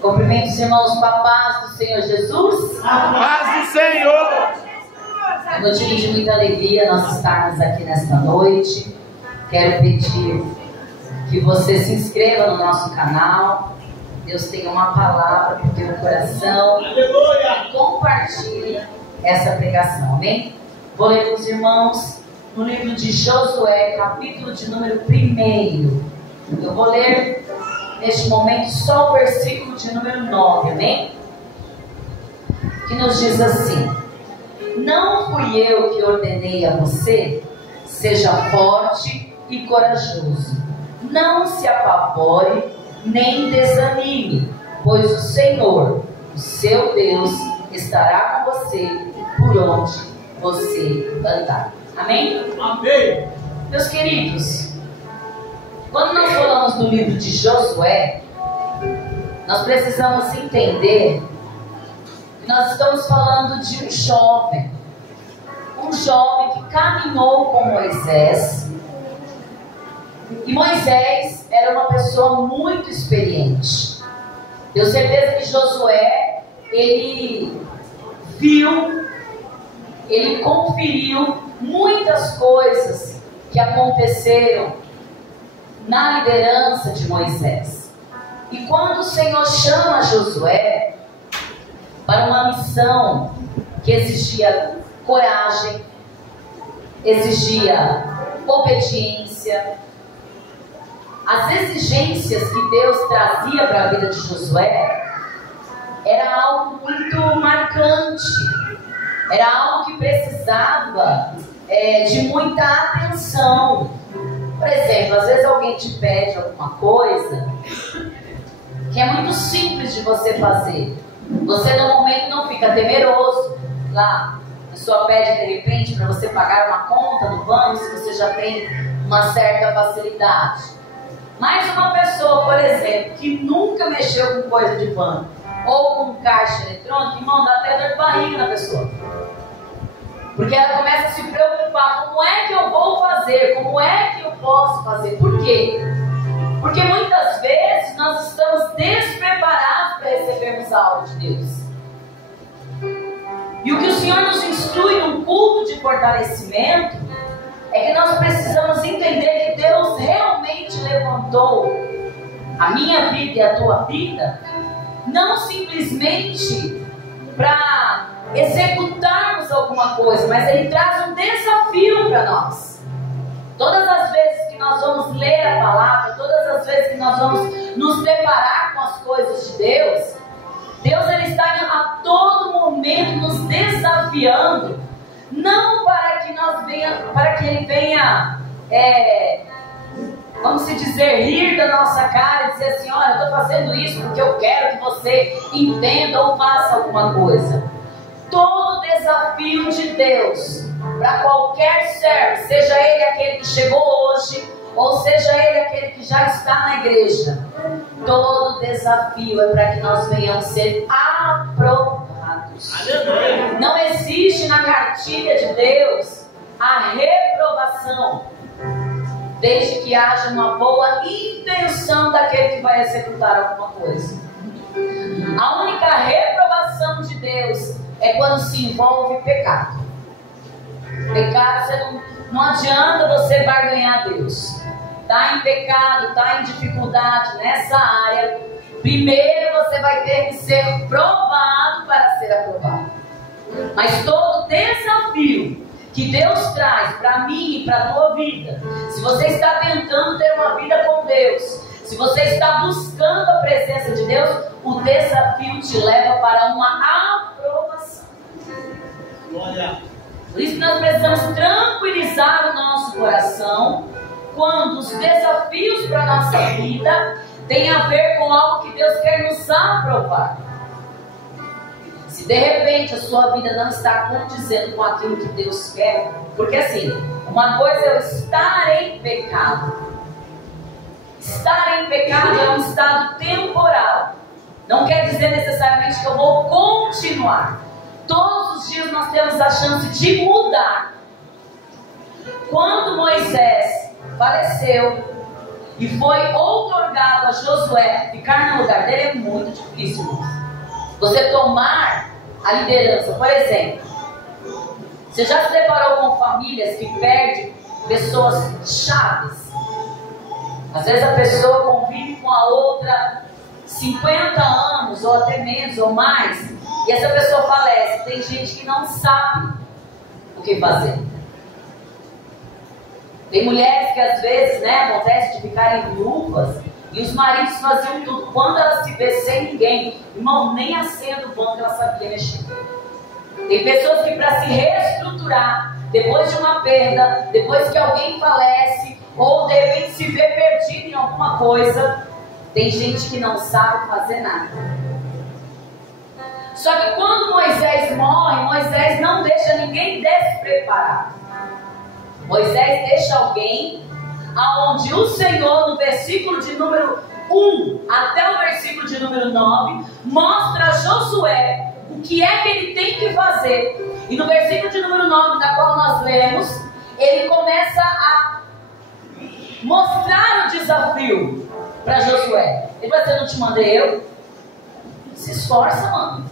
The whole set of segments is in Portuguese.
Cumprimento os irmãos com a paz do Senhor Jesus. A paz do Senhor. Motivo de muita alegria nós estarmos aqui nesta noite. Quero pedir que você se inscreva no nosso canal. Deus tenha uma palavra para o teu coração. Aleluia. Compartilhe essa pregação, amém? Vou ler com os irmãos no livro de Josué, capítulo de número 1. Eu vou ler neste momento só o versículo de número 9, amém? Que nos diz assim: não fui eu que ordenei a você, seja forte e corajoso, não se apavore nem desanime, pois o Senhor, o seu Deus, estará com você por onde você andar. Amém? Amém. Meus queridos, quando nós falamos do livro de Josué, nós precisamos entender que nós estamos falando de um jovem que caminhou com Moisés. E Moisés era uma pessoa muito experiente. Tenho certeza que Josué, ele viu, ele conferiu muitas coisas que aconteceram na liderança de Moisés. E quando o Senhor chama Josué para uma missão que exigia coragem, exigia obediência, as exigências que Deus trazia para a vida de Josué era algo muito marcante, era algo que precisava de muita atenção. Por exemplo, às vezes alguém te pede alguma coisa que é muito simples de você fazer. Você no momento não fica temeroso. Lá, a pessoa pede de repente para você pagar uma conta no banco, se você já tem uma certa facilidade. Mas uma pessoa, por exemplo, que nunca mexeu com coisa de banco ou com caixa eletrônica, irmão, dá até dor de barriga na pessoa. Porque ela começa a se preocupar: como é que eu vou fazer? Como é que eu posso fazer? Por quê? Porque muitas vezes nós estamos despreparados para recebermos algo de Deus. E o que o Senhor nos instrui num culto de fortalecimento é que nós precisamos entender que Deus realmente levantou a minha vida e a tua vida, não simplesmente para executarmos alguma coisa, mas Ele traz um desafio para nós. Todas as vezes que nós vamos ler a palavra, todas as vezes que nós vamos nos deparar com as coisas de Deus, Deus ele está a todo momento nos desafiando, não para que Ele venha, vamos dizer, rir da nossa cara e dizer assim: olha, eu estou fazendo isso porque eu quero que você entenda ou faça alguma coisa. Todo desafio de Deus para qualquer servo, seja ele aquele que chegou hoje, ou seja ele aquele que já está na igreja, todo desafio é para que nós venhamos ser aprovados. Não existe na cartilha de Deus a reprovação, desde que haja uma boa intenção daquele que vai executar alguma coisa. A única reprovação de Deus é quando se envolve pecado. Pecado, não adianta você barganhar Deus. Está em pecado, está em dificuldade nessa área, primeiro você vai ter que ser provado para ser aprovado. Mas todo desafio que Deus traz para mim e para a tua vida, se você está tentando ter uma vida com Deus, se você está buscando a presença de Deus, o desafio te leva para uma aprovação. Por isso que nós precisamos tranquilizar o nosso coração quando os desafios para a nossa vida têm a ver com algo que Deus quer nos aprovar. Se de repente a sua vida não está condizendo com aquilo que Deus quer, porque assim, uma coisa é eu estar em pecado. Estar em pecado é um estado temporal. Não quer dizer necessariamente que eu vou continuar. Todos os dias nós temos a chance de mudar. Quando Moisés faleceu, e foi outorgado a Josué ficar no lugar dele, é muito difícil. Você tomar a liderança. Por exemplo, você já se deparou com famílias que perdem pessoas chaves? Às vezes a pessoa convive com a outra 50 anos, ou até menos, ou mais, e essa pessoa falece. Tem gente que não sabe o que fazer. Tem mulheres que às vezes, acontece de ficarem viúvas e os maridos faziam tudo. Quando ela se vê sem ninguém, irmão, nem a senha do banco ela sabia mexer. Tem pessoas que, para se reestruturar depois de uma perda, depois que alguém falece, ou de repente se vê perdido em alguma coisa, tem gente que não sabe fazer nada. Só que quando Moisés morre, Moisés não deixa ninguém despreparado. Moisés deixa alguém aonde o Senhor, no versículo de número 1 até o versículo de número 9, mostra a Josué o que é que ele tem que fazer. E no versículo de número 9, da qual nós lemos, ele começa a mostrar o desafio para Josué. Ele vai dizer: não te mandei eu? Se esforça, mano.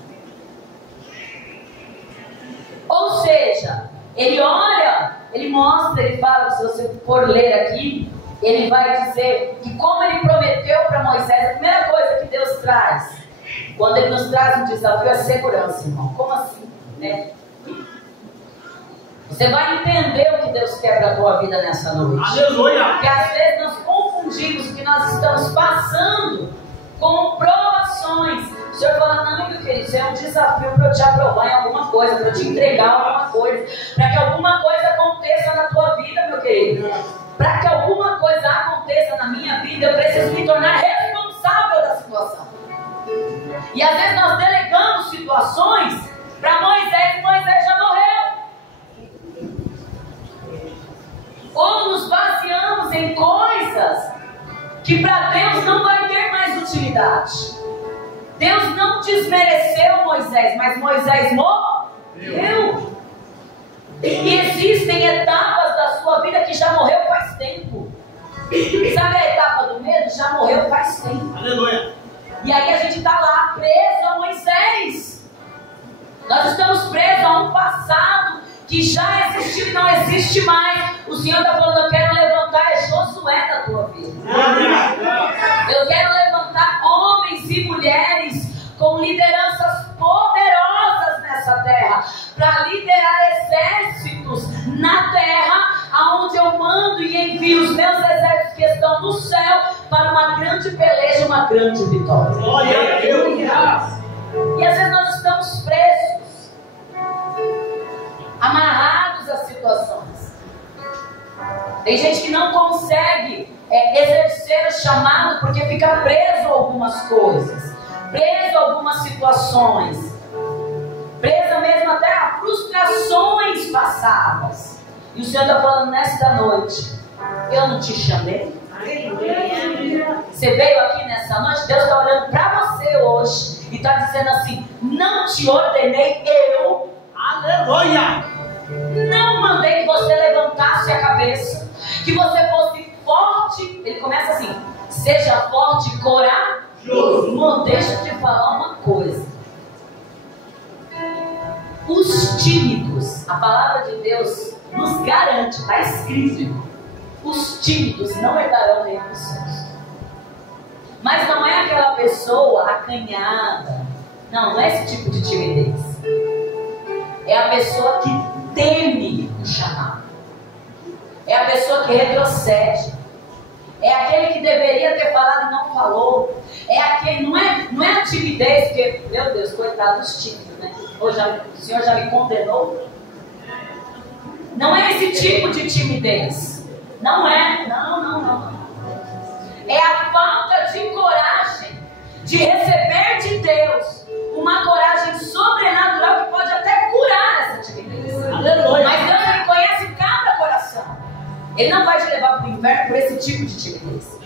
Ou seja, ele olha, ele mostra, ele fala, se você for ler aqui, ele vai dizer que como ele prometeu para Moisés, a primeira coisa que Deus traz, quando ele nos traz um desafio, é segurança, irmão. Como assim, né? Você vai entender o que Deus quer para a tua vida nessa noite. Aleluia! Porque às vezes nós confundimos o que nós estamos passando com provações. O Senhor fala: não, meu querido, isso é um desafio para eu te aprovar em alguma coisa, para eu te entregar alguma coisa, para que alguma coisa aconteça na tua vida, meu querido. Para que alguma coisa aconteça na minha vida, eu preciso me tornar responsável da situação. E às vezes nós delegamos situações para Moisés, e Moisés já morreu. Ou nos baseamos em coisas que para Deus não vai ter mais utilidade. Deus não desmereceu Moisés, mas Moisés morreu. E existem etapas da sua vida que já morreu faz tempo. Sabe a etapa do medo? Já morreu faz tempo. Aleluia! E aí a gente está lá preso a Moisés. Nós estamos presos a um passado que já existiu e não existe mais. O Senhor está falando: eu quero levantar Josué da tua vida. Eu quero levantar homens e mulheres com lideranças poderosas nessa terra, para liderar exércitos na terra, aonde eu mando e envio os meus exércitos que estão no céu para uma grande peleja, uma grande vitória. Glória a Deus! E às vezes nós estamos presos, amarrados a situações. Tem gente que não consegue exercer o chamado porque fica preso a algumas coisas, preso a algumas situações, presa mesmo até a frustrações passadas. E o Senhor está falando nesta noite: eu não te chamei? Você veio aqui nessa noite, Deus está olhando para você hoje e está dizendo assim: não te ordenei eu? Aleluia! Não mandei que você levantasse a cabeça, que você fosse forte. Ele começa assim: seja forte e corajoso. Não deixa de falar uma coisa. Os tímidos, a palavra de Deus nos garante, está escrito: os tímidos não herdarão o reino dos céus. Mas não é aquela pessoa acanhada. Não é esse tipo de timidez. É a pessoa que teme o chamado. É a pessoa que retrocede. É aquele que deveria ter falado e não falou. É aquele, não é a timidez, porque, meu Deus, coitado dos tímidos, né? O Senhor já me condenou. Não é esse tipo de timidez. Não é. Não. É a falta de coragem de receber de Deus uma coragem sobrenatural que pode até curar essa timidez. Aleluia. Mas Deus, Ele conhece cada coração. Ele não vai te levar para o inferno por esse tipo de timidez.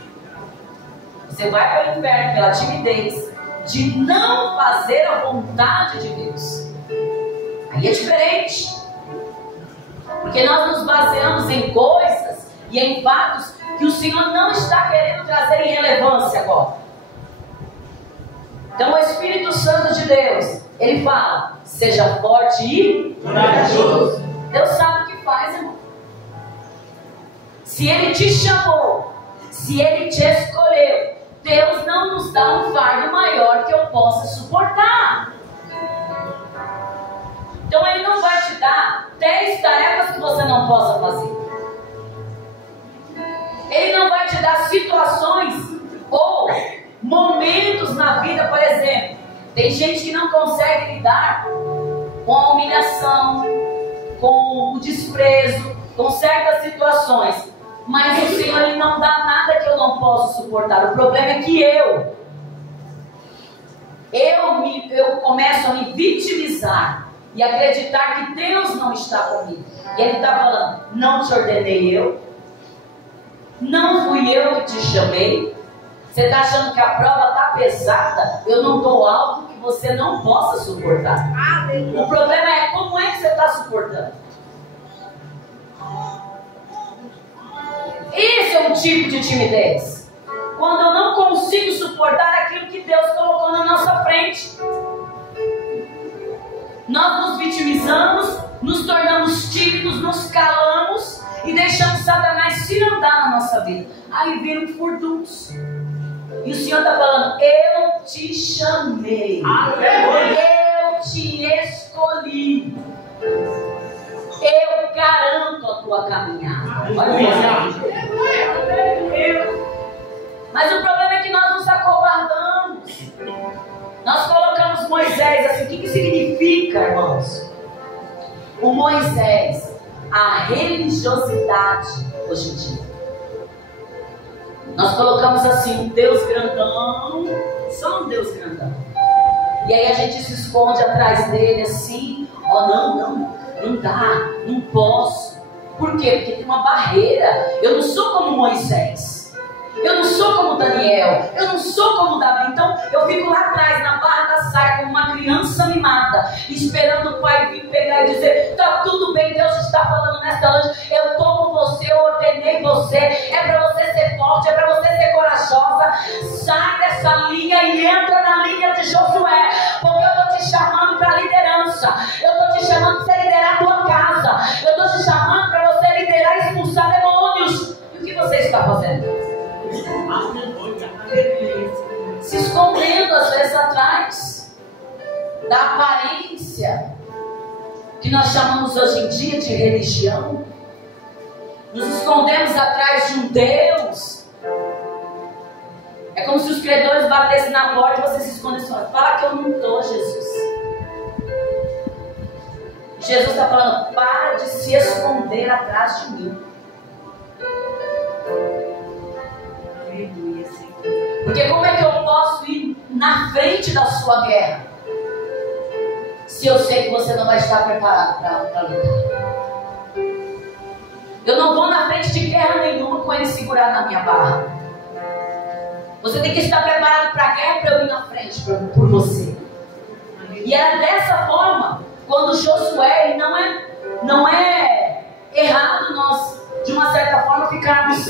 Você vai para o inferno pela timidez de não fazer a vontade de Deus. Aí é diferente. Porque nós nos baseamos em coisas e em fatos que o Senhor não está querendo trazer irrelevância agora. Então o Espírito Santo de Deus, ele fala: seja forte e corajoso. Deus sabe o que faz, irmão. Se Ele te chamou, se Ele te escolheu, Deus não nos dá um fardo maior que eu possa suportar. Então Ele não vai te dar 10 tarefas que você não possa fazer. Ele não vai te dar situações ou momentos na vida, por exemplo. Tem gente que não consegue lidar com a humilhação, com o desprezo, com certas situações. Mas o Senhor, Ele não dá nada que eu não possa suportar. O problema é que eu começo a me vitimizar e acreditar que Deus não está comigo. E Ele está falando: não te ordenei eu, não fui eu que te chamei. Você está achando que a prova está pesada? Eu não dou algo que você não possa suportar. O problema é como é que você está suportando. Esse é um tipo de timidez. Quando eu não consigo suportar aquilo que Deus colocou na nossa frente. Nós nos vitimizamos, nos tornamos tímidos, nos calamos e deixamos Satanás se andar na nossa vida. Aí viram furdunços. E o Senhor está falando: eu te chamei, eu te escolhi, eu garanto a tua caminhada. Olha. Mas o problema é que nós nos acovardamos. Nós colocamos Moisés assim. O que significa, irmãos? O Moisés, a religiosidade hoje em dia. Nós colocamos assim, um Deus grandão, só um Deus grandão. E aí a gente se esconde atrás dele assim: ó, não dá, não posso. Por quê? Porque tem uma barreira. Eu não sou como Moisés, eu não sou como Daniel, eu não sou como Davi. Então eu fico lá atrás, na barra da saia, como uma criança mimada, esperando o pai vir pegar e dizer: tá tudo bem, Deus está falando nesta noite, eu estou com você, eu ordenei você, é para você ser forte, é para você ser corajosa. Sai dessa linha e entra na linha de Josué, porque eu estou te chamando para liderança, eu estou te chamando para você liderar a tua casa, eu estou te chamando para você liderar e expulsar demônios. E o que você está fazendo? Se escondendo às vezes atrás da aparência que nós chamamos hoje em dia de religião. Nos escondemos atrás de um Deus. É como se os credores batessem na porta e você se escondesse e fala: fala que eu não estou, Jesus. Jesus está falando: para de se esconder atrás de mim. Porque como é que eu posso ir na frente da sua guerra se eu sei que você não vai estar preparado para lutar? Eu não vou na frente de guerra nenhuma com ele segurado na minha barra. Você tem que estar preparado para a guerra para eu ir na frente por você. E era dessa forma, quando Josué, não é errado nós, de uma certa forma, ficarmos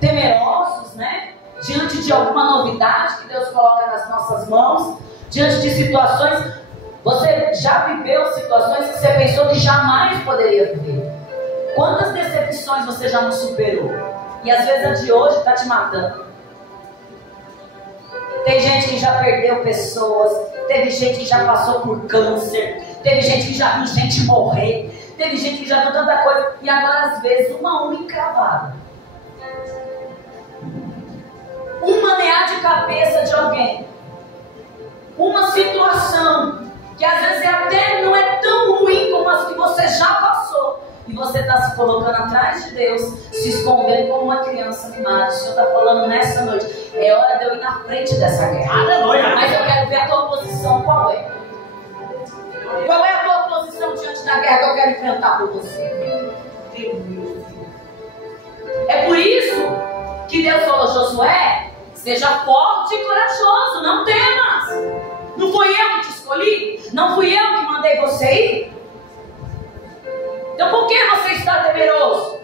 temerosos, né? Diante de alguma novidade que Deus coloca nas nossas mãos, diante de situações. Você já viveu situações que você pensou que jamais poderia viver? Quantas decepções você já não superou? E às vezes a de hoje está te matando. Tem gente que já perdeu pessoas, teve gente que já passou por câncer, teve gente que já viu gente morrer, teve gente que já viu tanta coisa, e agora às vezes uma unha encravada, um manear de cabeça de alguém, uma situação que às vezes até não é tão ruim como as que você já passou, e você está se colocando atrás de Deus, se escondendo como uma criança mimada. O Senhor está falando nessa noite: é hora de eu ir na frente dessa guerra. Aleluia. Mas eu quero ver a tua posição. Qual é? Qual é a tua posição diante da guerra que eu quero enfrentar por você? É por isso que Deus falou: Josué, seja forte e corajoso, não temas. Não fui eu que te escolhi? Não fui eu que mandei você ir? Então por que você está temeroso?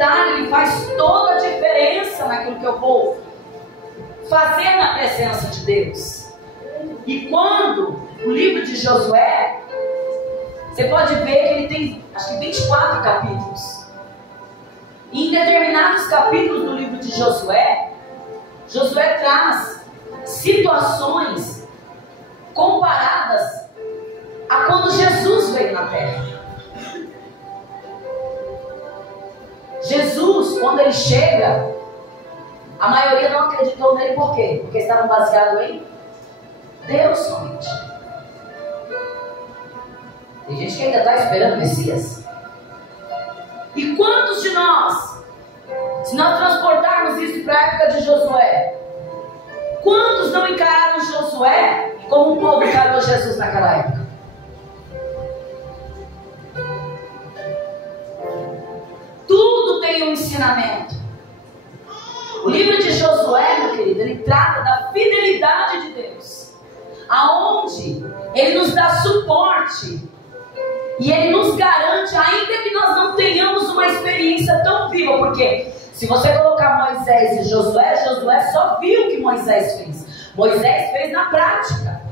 detalhe, ele faz toda a diferença naquilo que eu vou fazer na presença de Deus. E quando o livro de Josué, você pode ver que ele tem, acho que 24 capítulos. E em determinados capítulos do livro de Josué, Josué traz situações comparadas a quando Jesus veio na terra. Jesus, quando ele chega, a maioria não acreditou nele, por quê? Porque estavam baseados em Deus somente. Tem gente que ainda está esperando o Messias. E quantos de nós, se nós transportarmos isso para a época de Josué, quantos não encararam Josué como um povo encarou Jesus naquela época? Tudo tem um ensinamento. O livro de Josué, meu querido, ele trata da fidelidade de Deus, aonde ele nos dá suporte e ele nos garante, ainda que nós não tenhamos uma experiência tão viva, porque se você colocar Moisés e Josué, Josué só viu o que Moisés fez. Moisés fez na prática.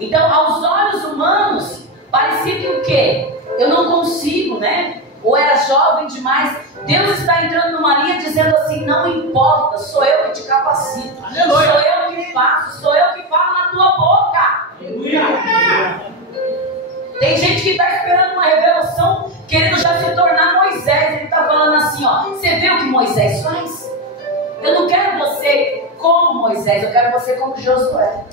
Então, aos olhos humanos, parecia que o quê? Eu não consigo, né? Ou era jovem demais. Deus está entrando numa linha dizendo assim: não importa, sou eu que te capacito. Aleluia. Sou eu que faço, sou eu que falo na tua boca. Aleluia. Tem gente que está esperando uma revelação, querendo já se tornar Moisés. Ele está falando assim, ó: você vê o que Moisés faz? Eu não quero você como Moisés, eu quero você como Josué.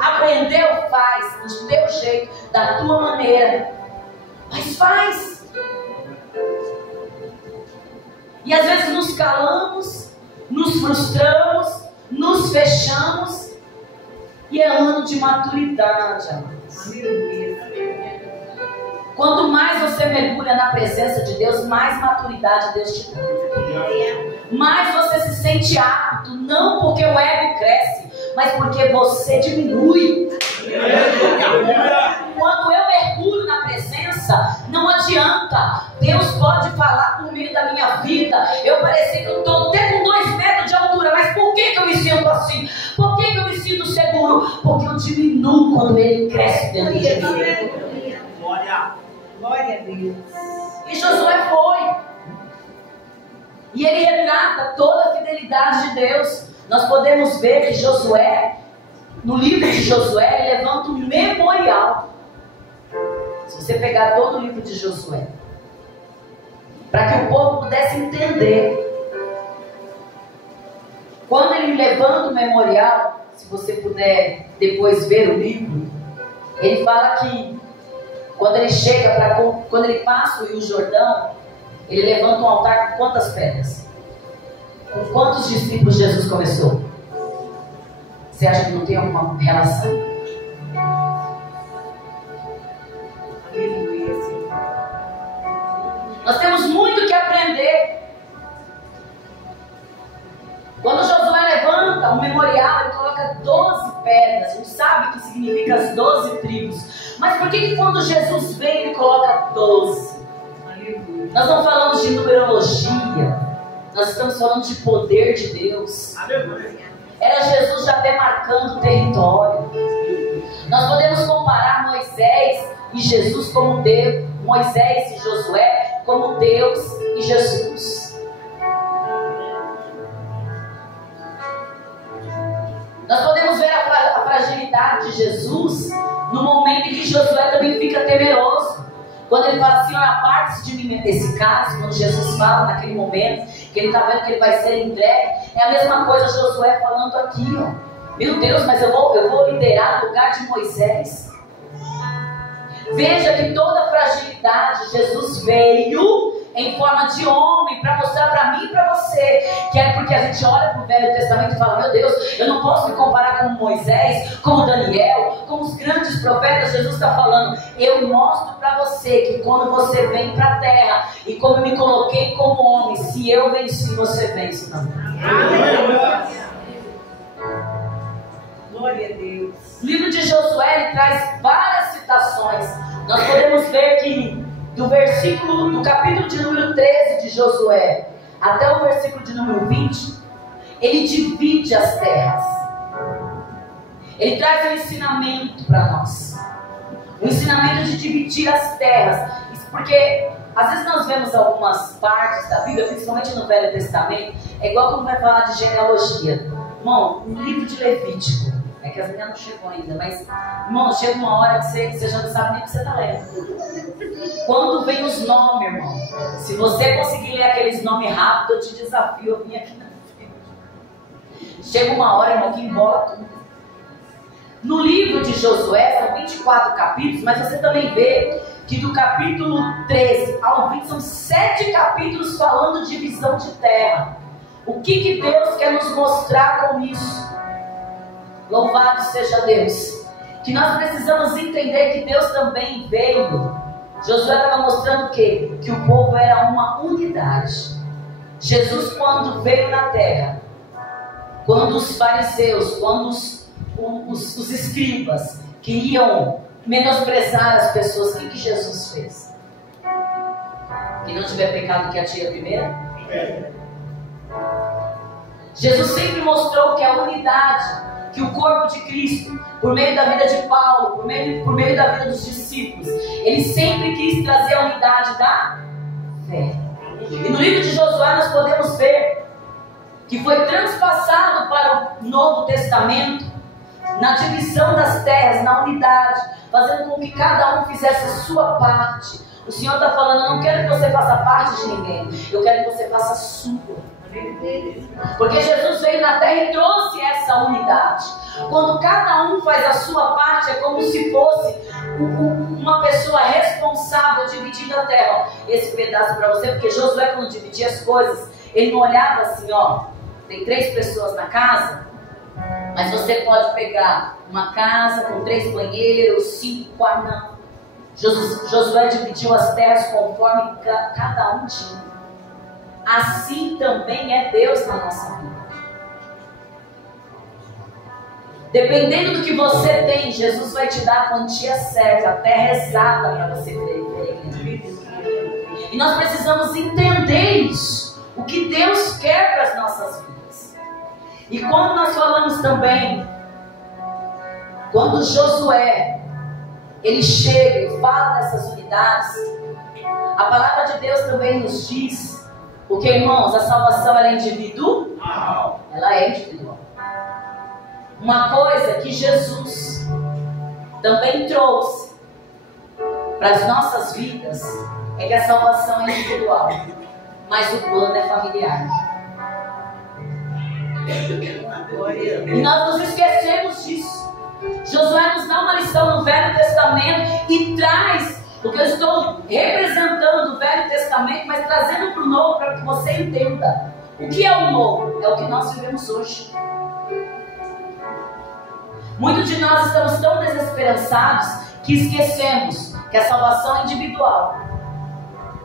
Aprendeu? Faz, do teu jeito, da tua maneira. Mas faz. E às vezes nos calamos, nos frustramos, nos fechamos. E é ano de maturidade, amados. Quanto mais você mergulha na presença de Deus, mais maturidade Deus te dá. Mais você se sente apto, não porque o ego cresce, mas porque você diminui. Quando eu mergulho na presença, não adianta. Deus pode falar por meio da minha vida. Eu parecia que eu estou até com 2 metros de altura, mas por que eu me sinto assim? Por que eu me sinto seguro? Porque eu diminuo quando Ele cresce dentro de mim. Glória a Deus. E Josué foi. E ele retrata toda a fidelidade de Deus. Nós podemos ver que Josué, no livro de Josué, ele levanta um memorial. Se você pegar todo o livro de Josué, para que o povo pudesse entender. Quando ele levanta o memorial, se você puder depois ver o livro, ele fala que quando ele chega, quando ele passa o Rio Jordão, ele levanta um altar com quantas pedras? Com quantos discípulos Jesus começou? Você acha que não tem alguma relação? Nós temos muito que aprender. Quando Josué levanta um memorial, ele coloca 12 pedras. A gente sabe o que significa as 12 tribos. Mas por que quando Jesus vem, ele coloca 12? Nós não falamos de numerologia. Nós estamos falando de poder de Deus. Era Jesus já demarcando o território. Nós podemos comparar Moisés e Jesus como Deus, Moisés e Josué como Deus e Jesus. Nós podemos ver a fragilidade de Jesus no momento em que Josué também fica temeroso. Quando ele fala assim: olha, aparte-se de mim. Esse caso, quando Jesus fala naquele momento, que ele está vendo que ele vai ser entregue, é a mesma coisa Josué falando aqui, ó: meu Deus, mas eu vou liderar no lugar de Moisés. Veja que toda fragilidade, Jesus veio em forma de homem para mostrar para mim e para você, que é porque a gente olha para o Velho Testamento e fala: meu Deus, eu não posso me comparar com Moisés, como Daniel, com os grandes profetas. Jesus está falando: eu mostro para você que quando você vem para a terra, e como eu me coloquei como homem, se eu venci, você vence também. Glória a Deus. O livro de Josué ele traz várias citações. Nós podemos ver que do capítulo de número 13 de Josué até o versículo de número 20, ele divide as terras. Ele traz um ensinamento para nós. O ensinamento de dividir as terras. Porque às vezes nós vemos algumas partes da Bíblia, principalmente no Velho Testamento, é igual quando vai falar de genealogia. Irmão, no livro de Levítico, é que as meninas não chegou ainda, mas, irmão, chega uma hora que você já não sabe nem o que você está lendo. Quando vem os nomes, irmão, se você conseguir ler aqueles nomes rápido, eu te desafio, eu vim aqui na frente. Chega uma hora, irmão, que embola tudo. No livro de Josué, são 24 capítulos, mas você também vê que do capítulo 13 ao 20 são 7 capítulos falando de divisão de terra. O que Deus quer nos mostrar com isso? Louvado seja Deus. Que nós precisamos entender que Deus também veio. Josué estava mostrando o quê? Que o povo era uma unidade. Jesus, quando veio na terra, quando os fariseus, quando os escribas queriam menosprezar as pessoas, o que Jesus fez? Quem não tiver pecado, que atire a primeira? Jesus sempre mostrou que a unidade, que o corpo de Cristo, por meio da vida de Paulo, por meio da vida dos discípulos, ele sempre quis trazer a unidade da fé. E no livro de Josué nós podemos ver que foi transpassado para o Novo Testamento, na divisão das terras, na unidade, fazendo com que cada um fizesse a sua parte. O Senhor está falando, eu não quero que você faça parte de ninguém, eu quero que você faça a sua. Porque Jesus veio na terra e trouxe essa unidade. Quando cada um faz a sua parte, é como se fosse uma pessoa responsável dividindo a terra. Esse pedaço para você, porque Josué, quando dividia as coisas, ele não olhava assim, ó, tem 3 pessoas na casa, mas você pode pegar uma casa com 3 banheiros, 5 quartos, não. Josué dividiu as terras conforme cada um tinha. Assim também é Deus na nossa vida. Dependendo do que você tem, Jesus vai te dar a quantia certa, a terra exata para você crer. E nós precisamos entender isso, o que Deus quer para as nossas vidas. E quando nós falamos também, quando Josué ele chega e fala dessas unidades, a palavra de Deus também nos diz, porque, irmãos, a salvação ela é individual? Ela é individual. Uma coisa que Jesus também trouxe para as nossas vidas é que a salvação é individual, mas o plano é familiar. E nós nos esquecemos disso. Josué nos dá uma lição no Velho Testamento e traz, porque eu estou representando o Velho Testamento, mas trazendo para o Novo para que você entenda. O que é o Novo? É o que nós vivemos hoje. Muitos de nós estamos tão desesperançados que esquecemos que a salvação é individual.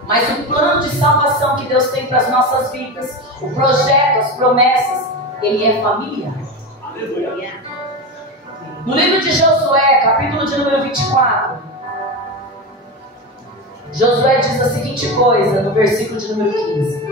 Mas o plano de salvação que Deus tem para as nossas vidas, o projeto, as promessas, ele é familiar. Aleluia. No livro de Josué, capítulo de número 24, Josué diz a seguinte coisa, no versículo de número 15: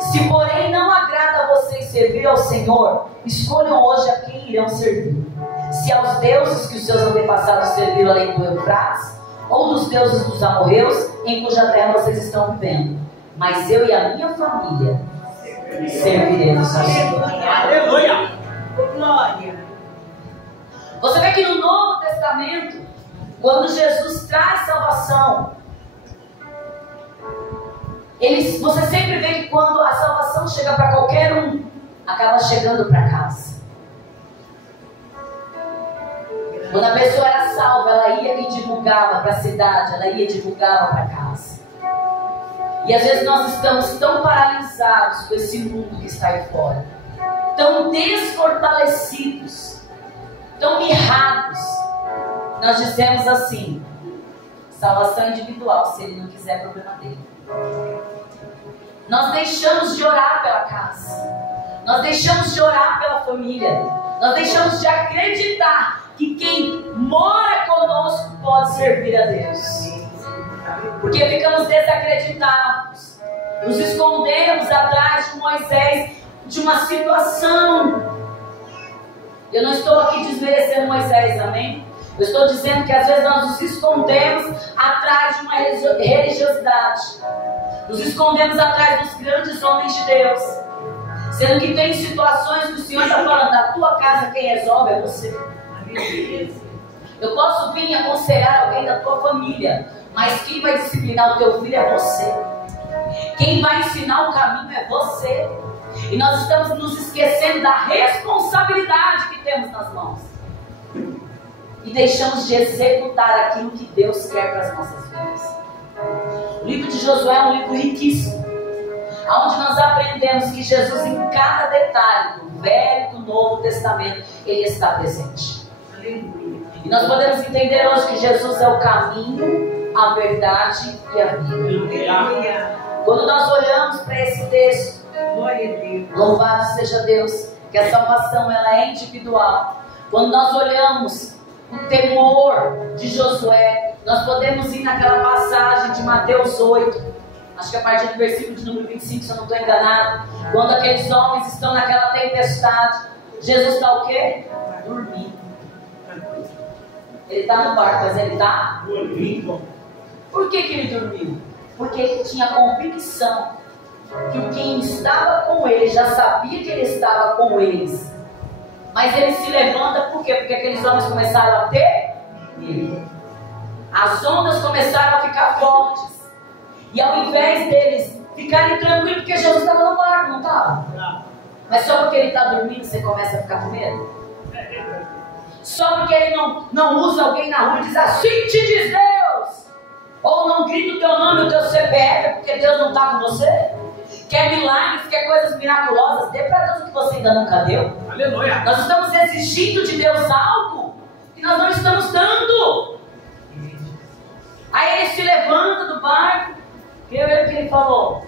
se porém não agrada a vocês servir ao Senhor, escolham hoje a quem irão servir. Se aos deuses que os seus antepassados serviram além do Eufrates, ou dos deuses dos amorreus, em cuja terra vocês estão vivendo. Mas eu e a minha família serviremos ao Senhor. Aleluia! Glória! Você vê que no Novo Testamento, quando Jesus traz salvação, você sempre vê que quando a salvação chega para qualquer um, acaba chegando para casa. Quando a pessoa era salva, ela ia e divulgava para a cidade, ela ia e divulgava para casa. E às vezes nós estamos tão paralisados com esse mundo que está aí fora, tão desfortalecidos, tão mirrados. Nós dizemos assim: salvação individual, se ele não quiser, é problema dele. Nós deixamos de orar pela casa, nós deixamos de orar pela família, nós deixamos de acreditar que quem mora conosco pode servir a Deus. Porque ficamos desacreditados, nos escondemos atrás de Moisés, de uma situação. Eu não estou aqui desmerecendo Moisés, amém? Eu estou dizendo que às vezes nós nos escondemos atrás de uma religiosidade, nos escondemos atrás dos grandes homens de Deus, sendo que tem situações que o Senhor está falando, da tua casa quem resolve é você. Eu posso vir aconselhar alguém da tua família, mas quem vai disciplinar o teu filho é você. Quem vai ensinar o caminho é você. E nós estamos nos esquecendo da responsabilidade que temos nas mãos. E deixamos de executar aquilo que Deus quer para as nossas vidas. O livro de Josué é um livro riquíssimo, onde nós aprendemos que Jesus, em cada detalhe do Velho e do Novo Testamento, Ele está presente. E nós podemos entender hoje que Jesus é o caminho, a verdade e a vida. Quando nós olhamos para esse texto, louvado seja Deus, que a salvação ela é individual. Quando nós olhamos o temor de Josué, nós podemos ir naquela passagem de Mateus 8, acho que a partir do versículo de número 25, se eu não estou enganado, quando aqueles homens estão naquela tempestade, Jesus está o quê? Dormindo. Ele está no barco, mas ele está dormindo. Por que ele dormiu? Porque ele tinha convicção que quem estava com ele já sabia que ele estava com eles. Mas ele se levanta por quê? Porque aqueles homens começaram a ter medo. As ondas começaram a ficar fortes. E ao invés deles ficarem tranquilos, porque Jesus estava no barco, não estava? Mas só porque ele está dormindo, você começa a ficar com medo? Só porque ele não usa alguém na rua e diz assim te diz Deus, ou não grita o teu nome, o teu CPF, porque Deus não está com você? Quer milagres, quer coisas miraculosas, dê para Deus o que você ainda nunca deu. Aleluia. Nós estamos exigindo de Deus algo que nós não estamos dando. Aí ele se levanta do barco, viu o que ele falou?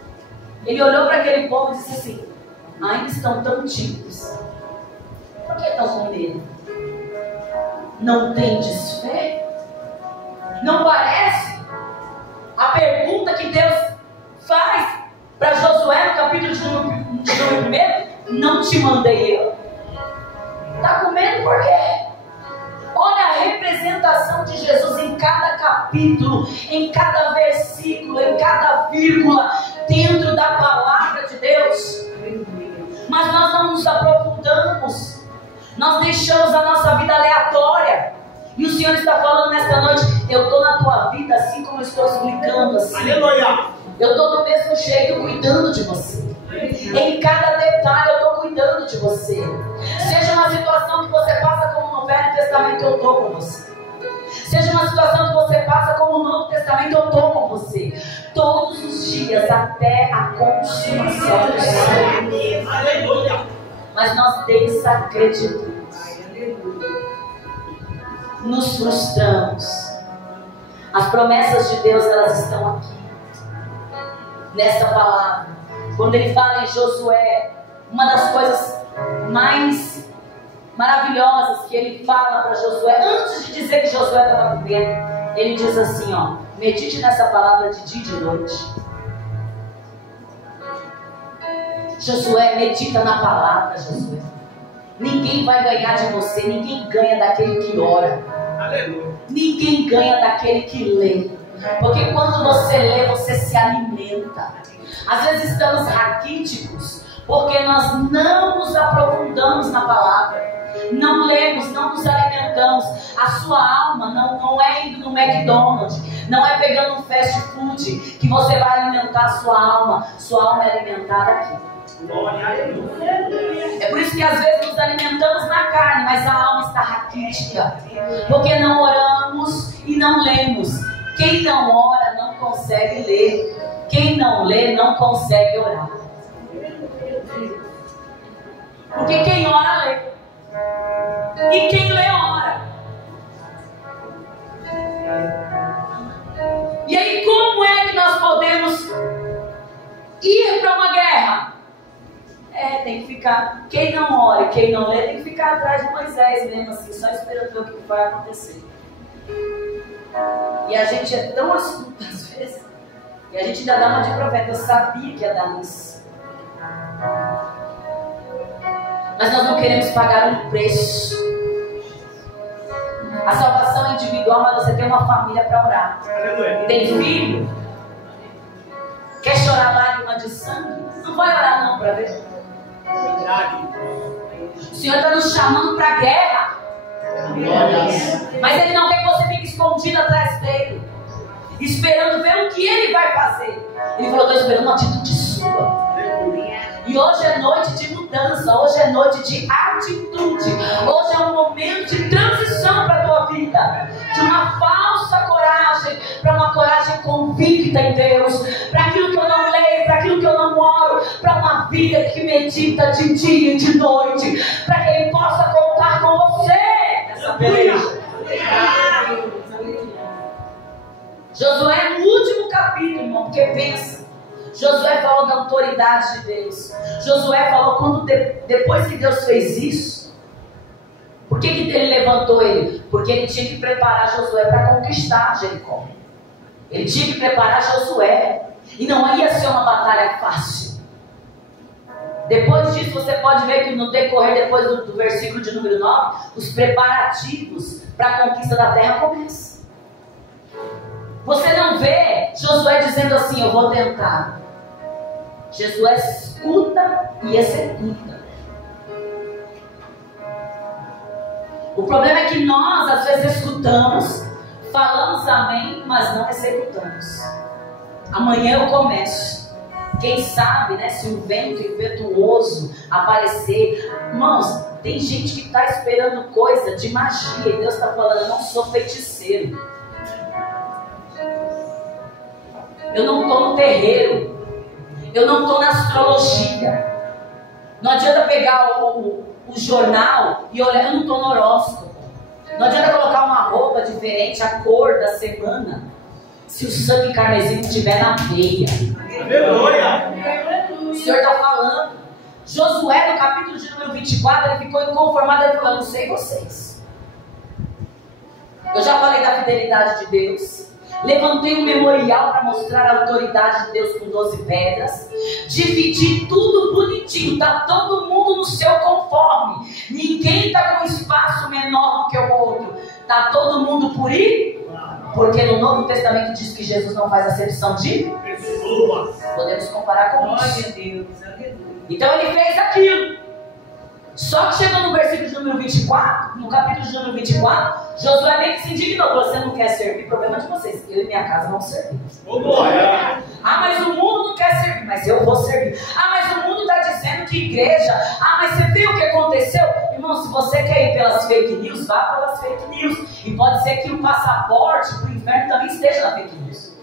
Ele olhou para aquele povo e disse assim: ainda estão tão tímidos, por que estão com medo? Não tendes fé? Não parece? A pergunta que Deus faz para Josué no capítulo de número 1: não te mandei eu? Está com medo por quê? Olha a representação de Jesus em cada capítulo, em cada versículo, em cada vírgula, dentro da palavra de Deus. Mas nós não nos aprofundamos, nós deixamos a nossa vida aleatória. E o Senhor está falando nesta noite: eu estou na tua vida assim como eu estou explicando assim. Aleluia. Eu estou do mesmo jeito cuidando de você. Em cada detalhe eu estou cuidando de você. Seja uma situação que você passa como no Velho Testamento, eu estou com você. Seja uma situação que você passa como no Novo Testamento, eu estou com você. Todos os dias até a consumação do céu. Aleluia. Mas nós desacreditamos, nos frustramos. As promessas de Deus, elas estão aqui nessa palavra. Quando ele fala em Josué, uma das coisas mais maravilhosas que ele fala para Josué, antes de dizer que Josué estava com medo, ele diz assim, ó: medite nessa palavra de dia e de noite. Josué, medita na palavra, Josué. Ninguém vai ganhar de você, ninguém ganha daquele que ora. Aleluia. Ninguém ganha daquele que lê. Porque quando você lê, você se alimenta. Às vezes estamos raquíticos porque nós não nos aprofundamos na palavra, não lemos, não nos alimentamos. A sua alma não é indo no McDonald's, não é pegando um fast food que você vai alimentar a sua alma. Sua alma é alimentada aqui. É por isso que às vezes nos alimentamos na carne, mas a alma está raquítica, porque não oramos e não lemos. Quem não ora não consegue ler. Quem não lê não consegue orar. Porque quem ora lê, e quem lê ora. E aí, como é que nós podemos ir para uma guerra? Tem que ficar. Quem não ora e quem não lê tem que ficar atrás de Moisés mesmo, assim, só esperando ver o que vai acontecer. E a gente é tão astuto às vezes E a gente ainda dá uma de profeta. Eu sabia que ia dar isso. Mas nós não queremos pagar um preço. A salvação é individual, mas você tem uma família para orar. Tem filho? Quer chorar lágrima de sangue? Não vai orar não para ver. O Senhor está nos chamando para a guerra. Mas Ele não quer que você fique escondido atrás dele, esperando ver o que Ele vai fazer. Ele falou: estou esperando uma atitude sua. E hoje é noite de mudança. Hoje é noite de atitude. Hoje é um momento de transição para a tua vida. De uma falsa coragem para uma coragem convicta em Deus. Para aquilo que eu não leio, para aquilo que eu não oro. Para uma vida que medita de dia e de noite. Para que Ele possa contar com você nessa peleja. Josué, no último capítulo, irmão, porque pensa. Josué falou da autoridade de Deus. Josué falou quando depois que Deus fez isso. Por que ele levantou ele? Porque ele tinha que preparar Josué para conquistar Jericó. Ele tinha que preparar Josué. E não ia ser uma batalha fácil. Depois disso você pode ver que no decorrer, depois do versículo de número 9, os preparativos para a conquista da terra começam. Você não vê Josué dizendo assim: eu vou tentar. Josué escuta e executa. O problema é que nós às vezes escutamos, falamos amém, mas não executamos. Amanhã eu começo. Quem sabe, né, se um vento impetuoso aparecer. Irmãos, tem gente que está esperando coisa de magia e Deus está falando: eu não sou feiticeiro. Eu não estou no terreiro. Eu não estou na astrologia. Não adianta pegar o jornal e olhar. Eu não estou no horóscopo. Não adianta colocar uma roupa diferente, a cor da semana, se o sangue carmesim não estiver na veia. O Senhor está falando. Josué, no capítulo de número 24, ele ficou inconformado. Ele falou: eu não sei vocês. Eu já falei da fidelidade de Deus. Levantei um memorial para mostrar a autoridade de Deus com 12 pedras. Dividi tudo bonitinho. Está todo mundo no seu conforme. Ninguém está com espaço menor do que o outro. Está todo mundo por ir? Porque no Novo Testamento diz que Jesus não faz acepção de pessoas. Podemos comparar com isso. Então ele fez aquilo. Só que chegou no versículo de número 24, no capítulo de número 24, Josué meio que se indignou: você não quer servir, problema de vocês, eu e minha casa não servimos. Ah, mas o mundo não quer servir, mas eu vou servir. Ah, mas o mundo está dizendo que igreja. Ah, mas você viu o que aconteceu? Irmão, se você quer ir pelas fake news, vá pelas fake news. E pode ser que o passaporte para o inferno também esteja na fake news.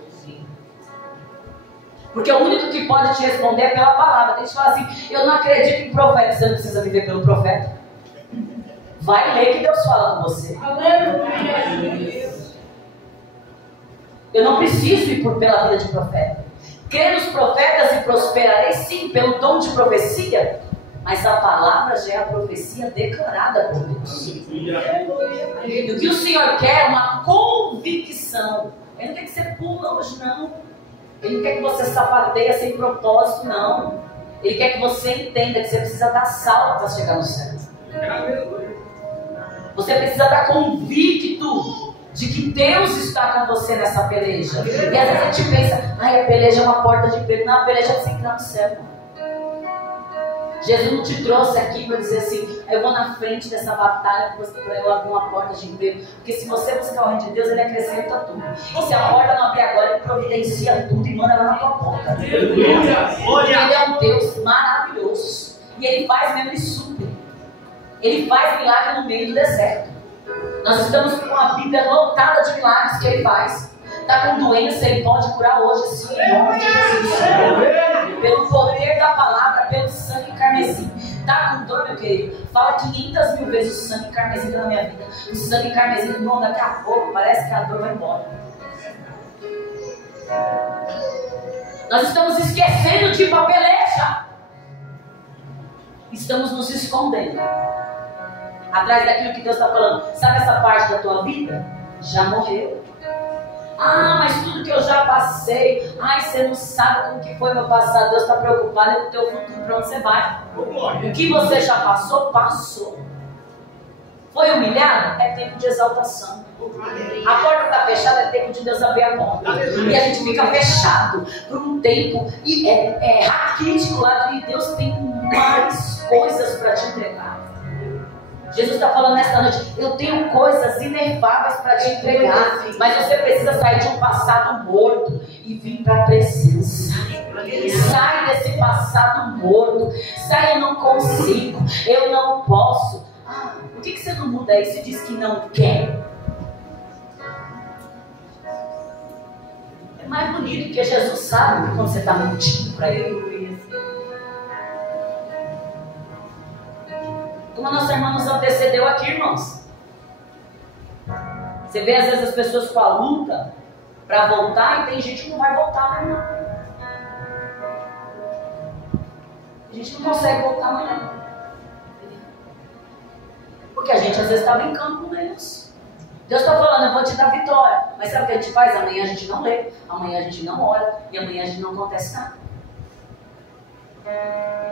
Porque o único que pode te responder é pela palavra. Tem gente que fala assim: eu não acredito em profeta. Você não precisa viver pelo profeta. Vai ler que Deus fala com você. Eu não preciso ir pela vida de profeta. Crer nos profetas e prosperarei sim pelo dom de profecia. Mas a palavra já é a profecia declarada por Deus. E o que o Senhor quer é uma convicção. Ele não quer que você pula hoje, não. Ele não quer que você sapateia sem propósito, não. Ele quer que você entenda que você precisa dar salto para chegar no céu. Você precisa estar convicto de que Deus está com você nessa peleja. E às vezes a gente pensa: ai, a peleja é uma porta de emprego. Não, a peleja é você entrar no céu. Jesus não te trouxe aqui para dizer assim: eu vou na frente dessa batalha para eu abrir uma porta de emprego. Porque se você buscar o reino de Deus, Ele acrescenta tudo. E se a porta não abrir agora, Ele providencia tudo e manda lá na tua porta. Ele é um Deus maravilhoso. E Ele faz mesmo, Ele supre. Ele faz milagre no meio do deserto. Nós estamos com uma Bíblia lotada de milagres que Ele faz. Está com doença, Ele pode curar hoje, sim, em nome de Jesus. Pelo poder da palavra, pelo sangue carmesim. Está com dor, meu querido? Fala 500 mil vezes o sangue carmesim na minha vida. O sangue carmesim, irmão, daqui a pouco parece que a dor vai embora. Nós estamos esquecendo de ir para a peleja. Estamos nos escondendo atrás daquilo que Deus está falando. Sabe essa parte da tua vida? Já morreu. Ah, mas tudo que eu já passei. Ai, você não sabe como que foi meu passado. Deus está preocupado com o teu futuro, para onde você vai. O que você já passou, passou. Foi humilhado? É tempo de exaltação. A porta está fechada, é tempo de Deus abrir a porta. E a gente fica fechado por um tempo. E é raquítico lá de Deus tem mais coisas para te entregar. Jesus está falando nesta noite, eu tenho coisas inefáveis para te entregar, mas você precisa sair de um passado morto e vir para a presença. Sai desse passado morto. Sai, eu não consigo, eu não posso. Ah, por que você não muda isso e diz que não quer? É mais bonito, porque Jesus sabe quando você está mentindo para Ele. Como a nossa irmã nos antecedeu aqui, irmãos. Você vê às vezes as pessoas com a luta para voltar e tem gente que não vai voltar amanhã. A gente não consegue voltar amanhã. Porque a gente às vezes está brincando com Deus. Deus está falando, eu vou te dar vitória. Mas sabe o que a gente faz? Amanhã a gente não lê, amanhã a gente não ora e amanhã a gente não acontece nada.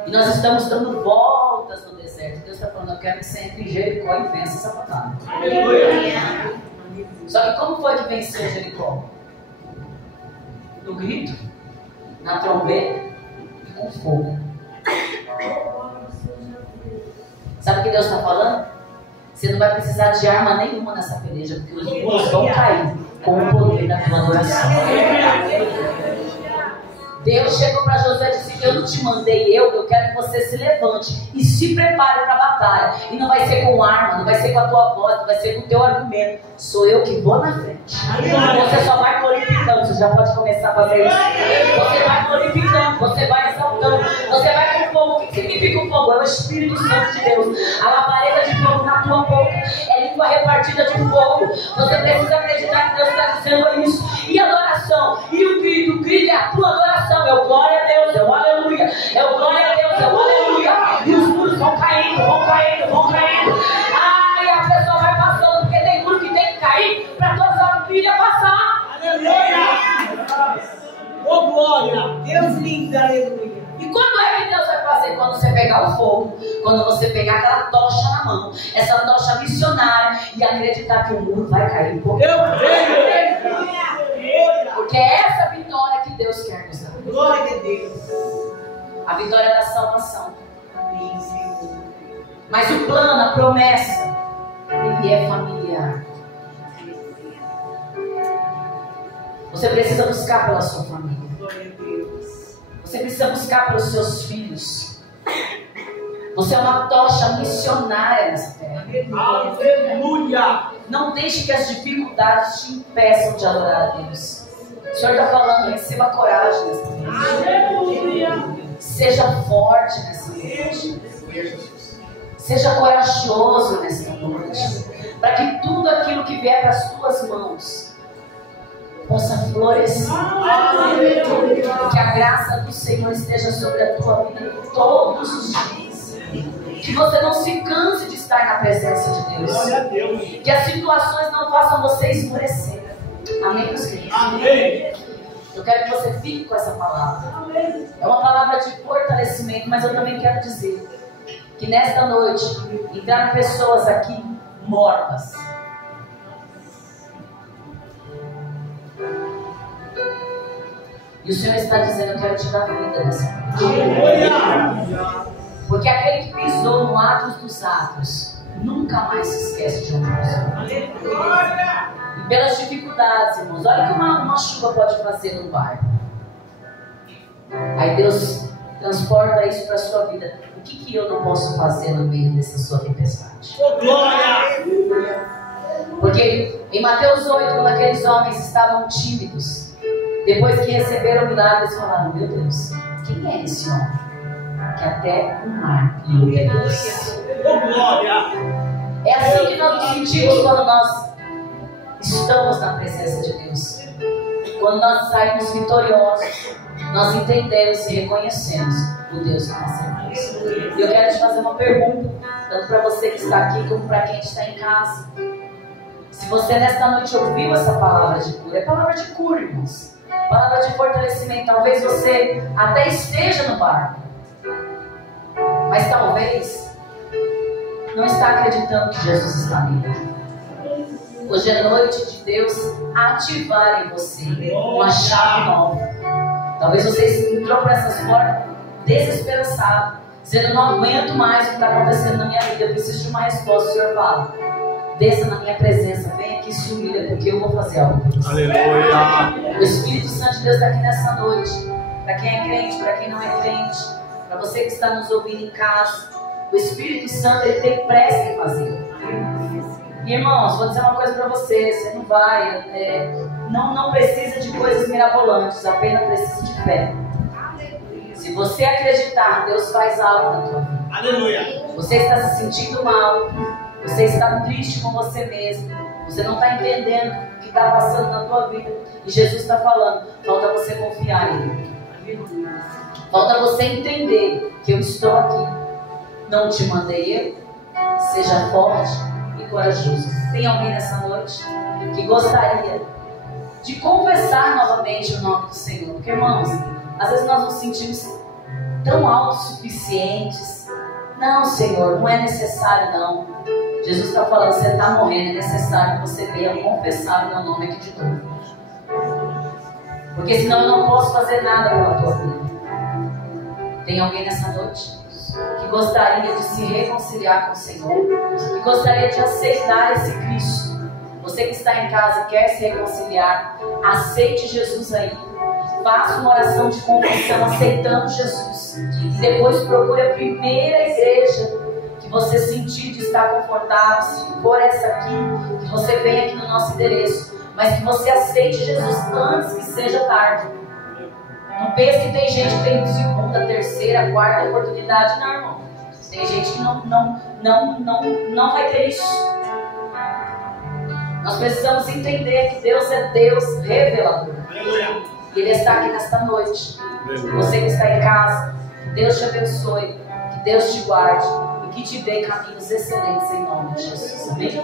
E nós estamos dando voltas no deserto. Deus está falando, eu quero que você entre em Jericó e vença essa batalha. Só que como foi que venceu Jericó? No grito, na trombeta e com fogo. Sabe o que Deus está falando? Você não vai precisar de arma nenhuma nessa peleja, porque os muros vão cair com o poder da tua adoração. Deus chegou para Josué e disse, eu não te mandei eu quero que você se levante e se prepare para a batalha. E não vai ser com arma, não vai ser com a tua voz, não vai ser com o teu argumento. Sou eu que vou na frente. Você só vai glorificando, você já pode começar a fazer isso. Você vai glorificando, você vai exaltando, você vai com fogo. O que significa o fogo? É o Espírito Santo de Deus. A labareda de fogo na tua boca é língua repartida de fogo. Você precisa acreditar que Deus está dizendo isso. E adoração, e o grito é a tua adoração. É o glória a Deus, é o aleluia. É o glória a Deus, é o aleluia. E os muros vão caindo, vão caindo, vão caindo. Ah, e a pessoa vai passando, porque tem muro que tem que cair para tua família passar. Aleluia! Oh glória! Deus lindo, aleluia! E quando é que Deus vai fazer? Quando você pegar o fogo, quando você pegar aquela tocha na mão, essa tocha missionária, e acreditar que o muro vai cair um pouco. Eu creio! Porque é essa vitória que Deus quer nos dar. Glória a Deus! A vitória da salvação. Mas o plano, a promessa, ele é familiar. Você precisa buscar pela sua família. Glória a Deus! Você precisa buscar pelos seus filhos. Você é uma tocha missionária nessa terra. Aleluia! Não deixe que as dificuldades te impeçam de adorar a Deus. O Senhor está falando, receba coragem nessa noite. Aleluia! Seja forte nessa noite. Seja corajoso nessa noite. Para que tudo aquilo que vier para as tuas mãos possa florescer. Que a graça do Senhor esteja sobre a tua vida todos os dias. Que você não se canse de estar na presença de Deus. Que as situações não façam você esmorecer. Amém, meus queridos? Amém! Eu quero que você fique com essa palavra. É uma palavra de fortalecimento, mas eu também quero dizer que nesta noite entraram pessoas aqui mortas. E o Senhor está dizendo, eu quero te dar vida nessa noite. Porque aquele que pisou no Atos dos Atos nunca mais se esquece de onde pisou. E pelas dificuldades, irmãos, olha o que uma chuva pode fazer no bairro. Aí Deus transporta isso para a sua vida. O que eu não posso fazer no meio dessa sua tempestade? Glória! Porque em Mateus 8, quando aqueles homens estavam tímidos, depois que receberam o milagre, eles falaram, meu Deus, quem é esse homem? Que até o mar lhe obedece. Glória! É assim que nós nos sentimos quando nós estamos na presença de Deus. Quando nós saímos vitoriosos, nós entendemos e reconhecemos o Deus que nós servimos. E eu quero te fazer uma pergunta, tanto para você que está aqui como para quem está em casa. Se você nesta noite ouviu essa palavra de cura, é palavra de cura, irmãos. Palavra de fortalecimento. Talvez você até esteja no barco, mas talvez não está acreditando que Jesus está nele. Hoje é noite de Deus ativar em você uma chave nova. Talvez você entrou por essas portas desesperançado, dizendo: não aguento mais o que está acontecendo na minha vida, eu preciso de uma resposta. O Senhor fala: desça na minha presença, vem aqui e se humilha, porque eu vou fazer algo. Aleluia. O Espírito Santo de Deus está aqui nessa noite. Para quem é crente, para quem não é crente, para você que está nos ouvindo em casa, o Espírito Santo, ele tem pressa em fazer. Irmãos, vou dizer uma coisa para você: você não vai, não precisa de coisas mirabolantes, apenas precisa de fé. Se você acreditar, Deus faz algo na tua vida. Aleluia. Você está se sentindo mal, você está triste com você mesmo, você não está entendendo o que está passando na tua vida, e Jesus está falando: falta você confiar em mim. Falta você entender que eu estou aqui. Não te mandei eu. Seja forte e corajoso. Tem alguém nessa noite que gostaria de confessar novamente o nome do Senhor? Porque, irmãos, às vezes nós nos sentimos tão autossuficientes. Não, Senhor, não é necessário não. Jesus está falando: você está morrendo, é necessário que você venha confessar o meu nome aqui de novo. Porque senão eu não posso fazer nada pela tua vida. Tem alguém nessa noite que gostaria de se reconciliar com o Senhor, que gostaria de aceitar esse Cristo? Você que está em casa e quer se reconciliar, aceite Jesus aí. Faça uma oração de confissão aceitando Jesus. E depois procure a primeira igreja que você sentir de estar confortável. Se for essa aqui, que você venha aqui no nosso endereço, mas que você aceite Jesus antes que seja tarde. Não pense que tem gente que tem segunda, terceira, quarta oportunidade. Não, irmão. Tem gente que não vai ter isso. Nós precisamos entender que Deus é Deus revelador. E Ele está aqui nesta noite. Você que está em casa, que Deus te abençoe, que Deus te guarde e que te dê caminhos excelentes em nome de Jesus. Amém?